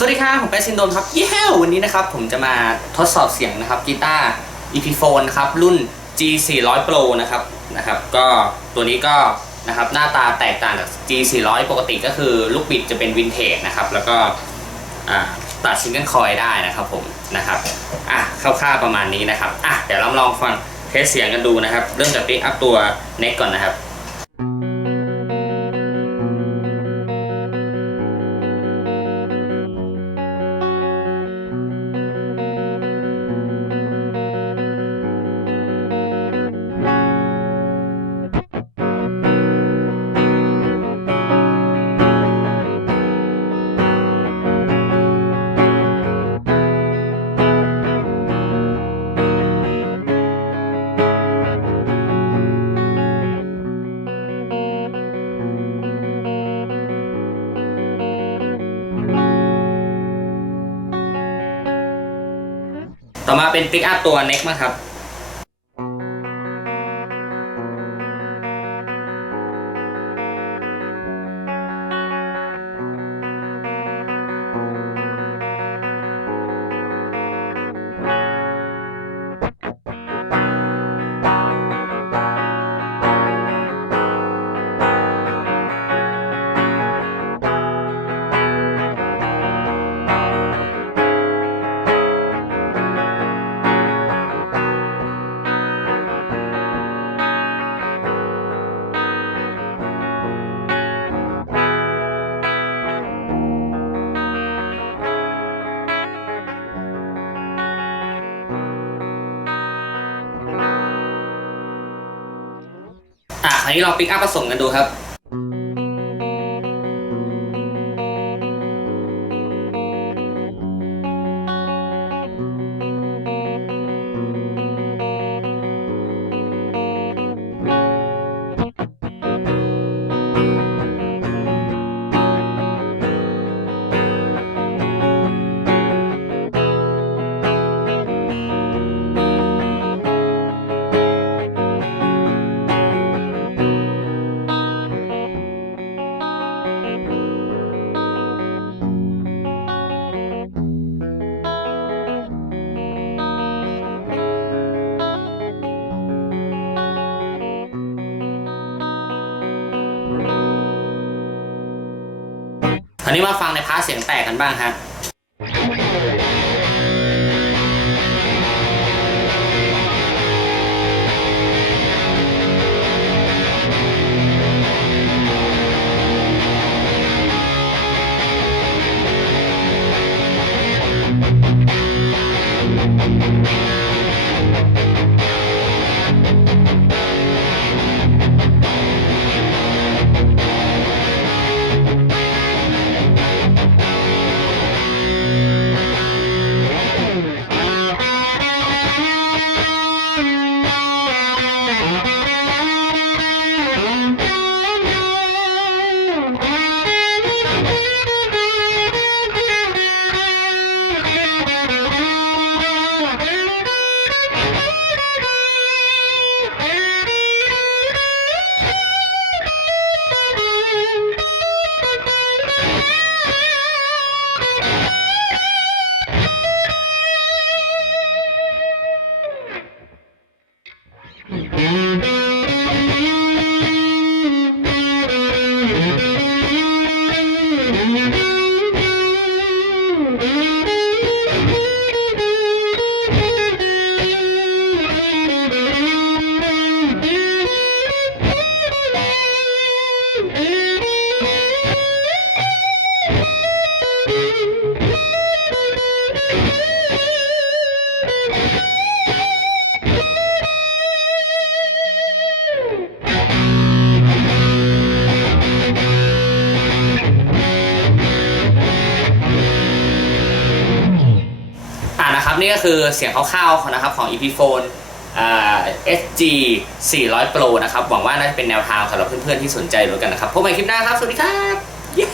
สวัสดีครับผมแป๊ซินโดนครับเย้วันนี้นะครับผมจะมาทดสอบเสียงนะครับกีตาร์ Epiphone นะครับรุ่น G 4 0 0 Pro นะครับนะครับก็ตัวนี้ก็นะครับหน้าตาแตกต่างจาก G 4 0 0ปกติก็คือลูกบิดจะเป็นวินเทจนะครับแล้วก็ตัดซิงเกิลคอยได้นะครับผมนะครับอะคร่าวๆประมาณนี้นะครับอะเดี๋ยวเราลองฟังเทสเสียงกันดูนะครับ เริ่มจากปิกอัพตัว neck ก่อนนะครับ ต่อมาเป็นปิกอัพตัวเน็กมั้งครับ ราวนี้ลองปิกอัพผสมกันดูครับ คราวนี้มาฟังในพาร์ทเสียงแตกกันบ้างครับ Mm-hmm. นี่ก็คือเสียงคร่าวๆของนะครับของ Epiphone SG 400 Pro นะครับ หวังว่าน่าจะเป็นแนวทางสำหรับเพื่อนๆที่สนใจด้วยกันนะครับพบกันคลิปหน้าครับ สวัสดีครับ เย้